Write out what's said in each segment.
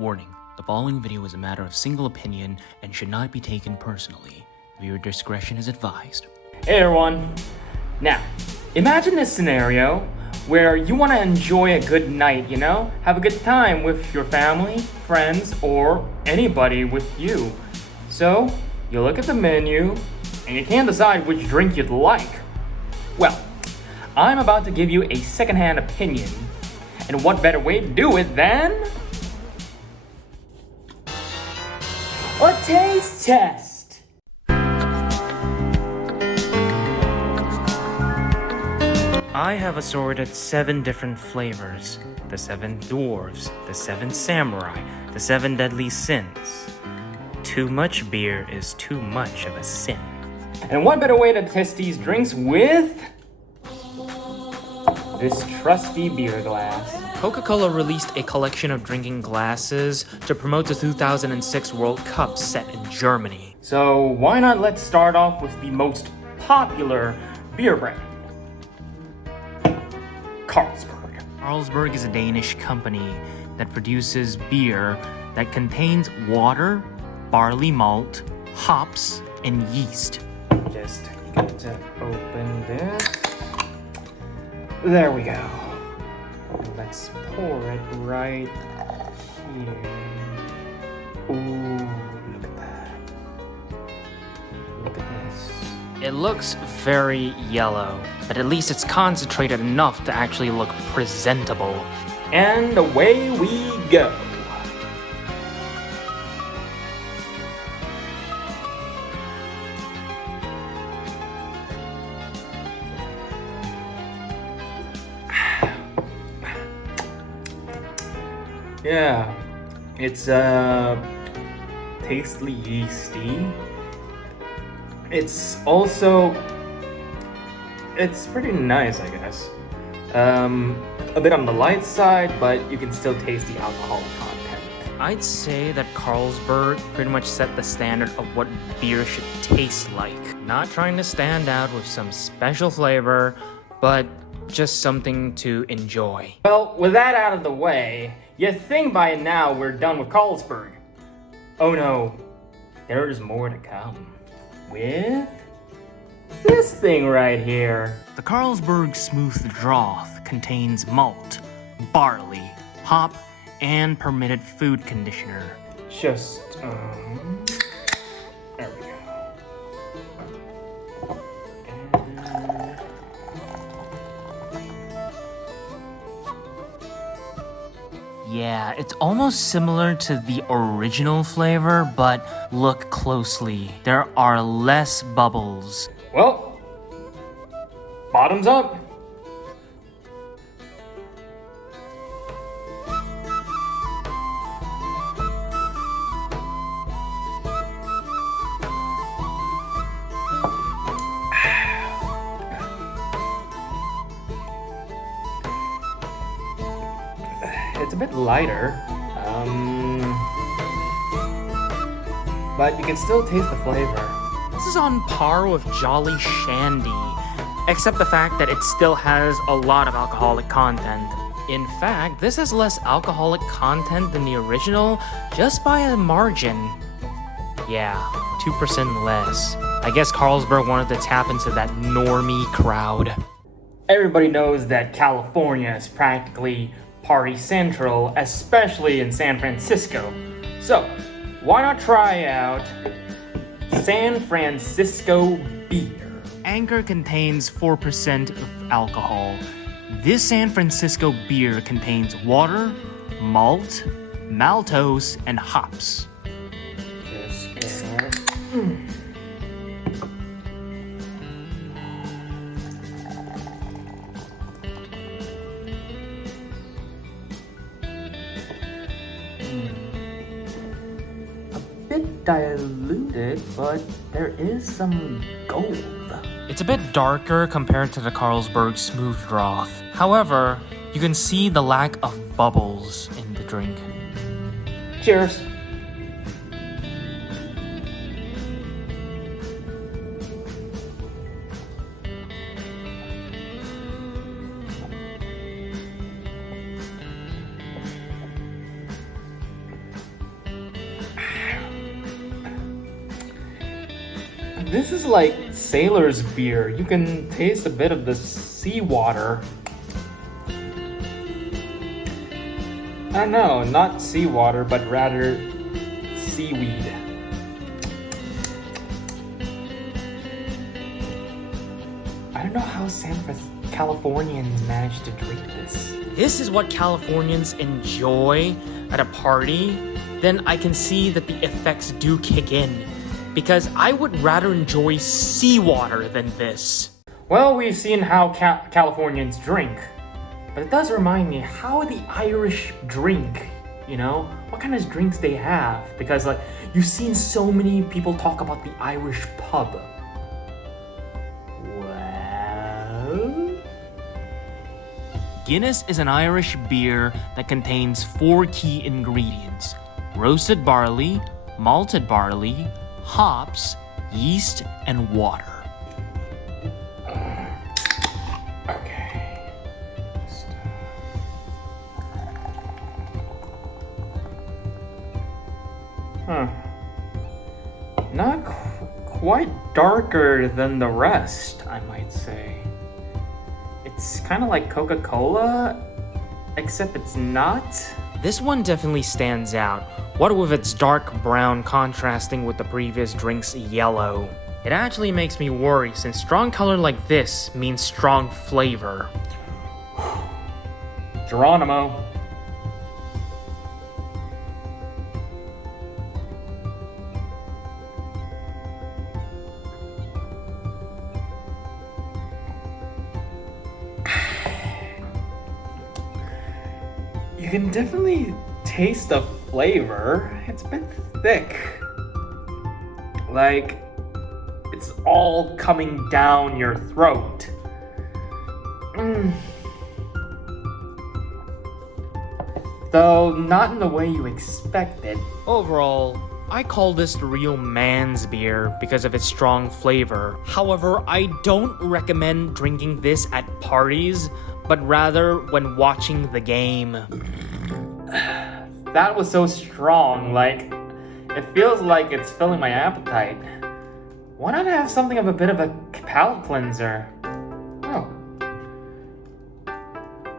Warning, the following video is a matter of single opinion and should not be taken personally. Viewer discretion is advised. Hey everyone! Now, imagine this scenario where you want to enjoy a good night, have a good time with your family, friends, or anybody with you. So, you look at the menu and you can't decide which drink you'd like. Well, I'm about to give you a secondhand opinion. And what better way to do it than a taste test! I have assorted 7 different flavors. The 7 dwarves, the 7 samurai, the 7 deadly sins. Too much beer is too much of a sin. And what better way to test these drinks with this trusty beer glass. Coca-Cola released a collection of drinking glasses to promote the 2006 World Cup set in Germany. So why not let's start off with the most popular beer brand, Carlsberg. Carlsberg is a Danish company that produces beer that contains water, barley malt, hops, and yeast. Just get to open this. There we go. Let's pour it right here. Ooh, look at that. Look at this. It looks very yellow, but at least it's concentrated enough to actually look presentable. And away we go. Yeah, it's tastily yeasty. It's pretty nice, I guess. A bit on the light side, but you can still taste the alcohol content. I'd say that Carlsberg pretty much set the standard of what beer should taste like. Not trying to stand out with some special flavor, but just something to enjoy. Well, with that out of the way, you'd think by now we're done with Carlsberg. Oh no, there's more to come. With this thing right here. The Carlsberg Smooth Draught contains malt, barley, hop, and permitted food conditioner. Just, there we go. Yeah, it's almost similar to the original flavor, but look closely. There are less bubbles. Well, bottoms up. It's a bit lighter, but you can still taste the flavor. This is on par with Jolly Shandy, except the fact that it still has a lot of alcoholic content. In fact, this has less alcoholic content than the original, just by a margin. Yeah, 2% less. I guess Carlsberg wanted to tap into that normie crowd. Everybody knows that California is practically party central, especially in San Francisco. So, why not try out San Francisco beer? Anchor contains 4% of alcohol. This San Francisco beer contains water, malt, maltose, and hops. Just get... bit diluted, but there is some gold. It's a bit darker compared to the Carlsberg Smooth Draught. However, you can see the lack of bubbles in the drink. Cheers. This is like sailor's beer. You can taste a bit of the seawater. I don't know, not seawater, but rather seaweed. I don't know how Californians manage to drink this. This is what Californians enjoy at a party, then I can see that the effects do kick in. Because I would rather enjoy seawater than this. Well, we've seen how Californians drink. But it does remind me how the Irish drink, you know? What kind of drinks they have. Because like, you've seen so many people talk about the Irish pub. Well... Guinness is an Irish beer that contains 4 key ingredients: roasted barley, malted barley, hops, yeast, and water. Okay. Not quite darker than the rest, I might say. It's kind of like Coca-Cola, except it's not. This one definitely stands out. What with its dark brown contrasting with the previous drink's yellow. It actually makes me worry since strong color like this means strong flavor. Geronimo. You can definitely taste the flavor. It's a bit thick. Like, it's all coming down your throat. Though not in the way you expected. Overall, I call this the real man's beer because of its strong flavor. However, I don't recommend drinking this at parties, but rather when watching the game. That was so strong, like, it feels like it's filling my appetite. Why not have something of a bit of a palate cleanser? Oh.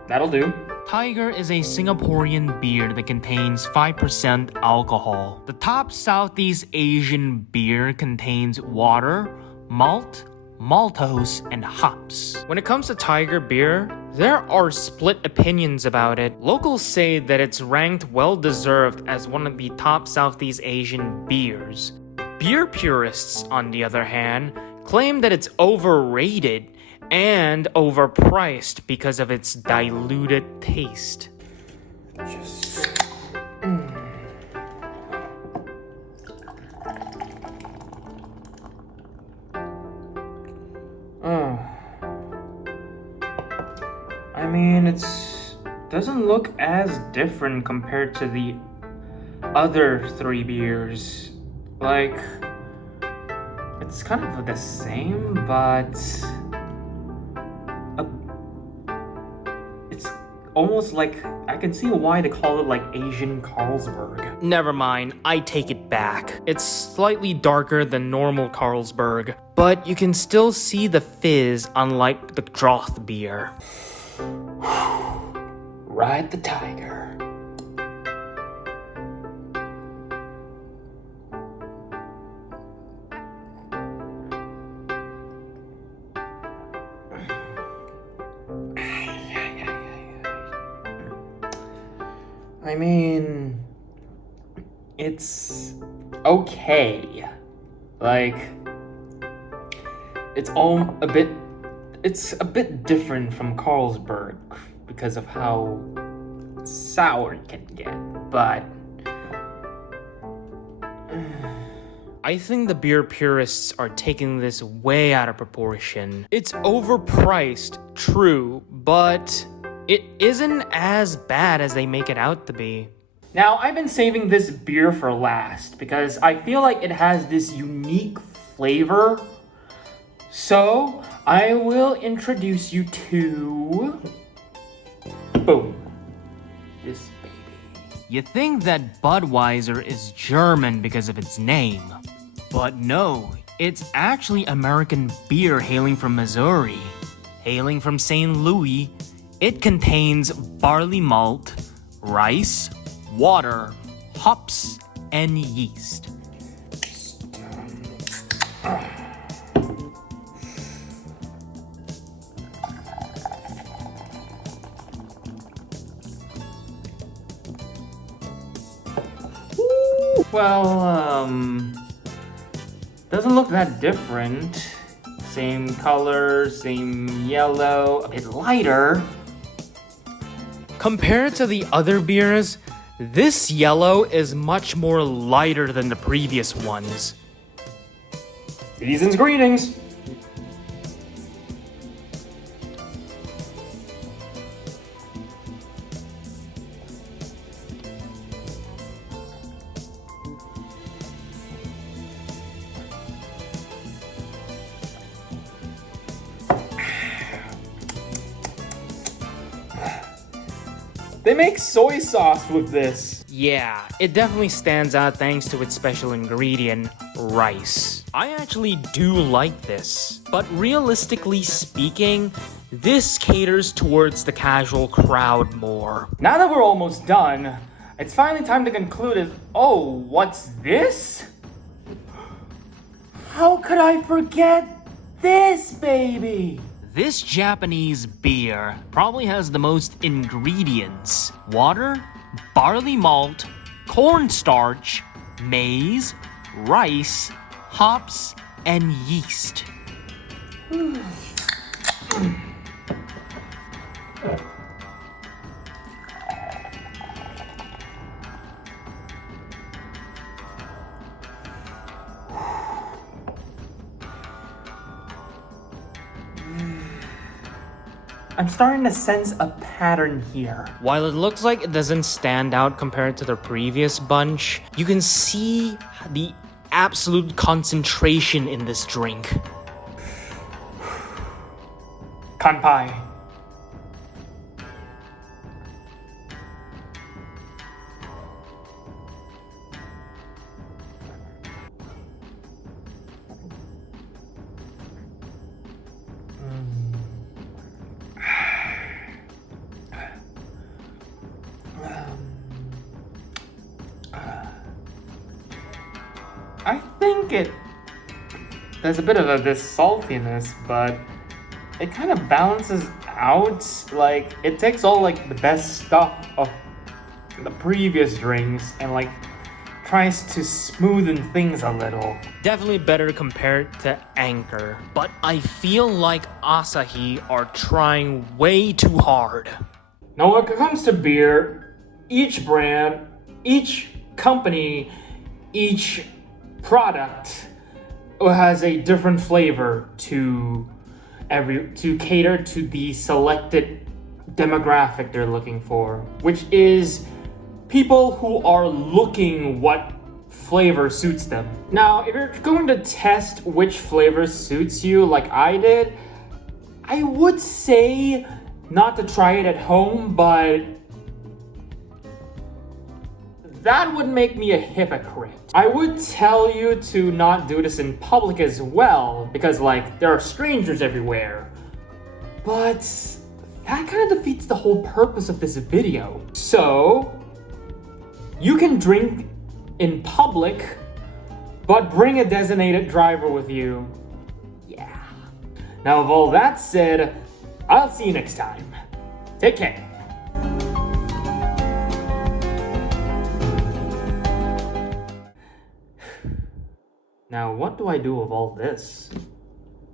That'll do. Tiger is a Singaporean beer that contains 5% alcohol. The top Southeast Asian beer contains water, malt, maltose, and hops. When it comes to Tiger beer, there are split opinions about it. Locals say that it's ranked well-deserved as one of the top Southeast Asian beers. Beer purists, on the other hand, claim that it's overrated and overpriced because of its diluted taste. I mean, doesn't look as different compared to the other 3 beers. Like, it's kind of the same, but it's almost like I can see why they call it like Asian Carlsberg. Never mind, I take it back. It's slightly darker than normal Carlsberg, but you can still see the fizz unlike the Droth beer. Ride the tiger. I mean, it's okay. Like, it's a bit different from Carlsberg because of how sour it can get, but I think the beer purists are taking this way out of proportion. It's overpriced, true, but it isn't as bad as they make it out to be. now I've been saving this beer for last because I feel like it has this unique flavor. So I will introduce you to boom, this baby. You think that Budweiser is German because of its name, but no, It's actually American beer hailing from Missouri. Hailing from St. Louis, it contains barley malt, rice, water, hops, and yeast. Well, doesn't look that different. Same color, same yellow, a bit lighter. Compared to the other beers, this yellow is much more lighter than the previous ones. Season's greetings. They make soy sauce with this. Yeah, it definitely stands out thanks to its special ingredient, rice. I actually do like this, but realistically speaking, this caters towards the casual crowd more. Now that we're almost done, it's finally time to conclude it. Oh, what's this? How could I forget this, baby? This Japanese beer probably has the most ingredients: water, barley malt, cornstarch, maize, rice, hops, and yeast. I'm starting to sense a pattern here. While it looks like it doesn't stand out compared to the previous bunch, you can see the absolute concentration in this drink. Kanpai. I think there's a bit of this saltiness, but it kind of balances out. Like, it takes all like the best stuff of the previous drinks and like tries to smoothen things a little. Definitely better compared to Anchor, but I feel like Asahi are trying way too hard. Now, when it comes to beer, each brand, each company, each product has a different flavor to cater to the selected demographic they're looking for, which is people who are looking what flavor suits them. Now, if you're going to test which flavor suits you like I did, I would say not to try it at home, but that would make me a hypocrite. I would tell you to not do this in public as well, because like there are strangers everywhere. But that kind of defeats the whole purpose of this video. So, you can drink in public, but bring a designated driver with you. Yeah. Now, with all that said, I'll see you next time. Take care. Now, what do I do with all this?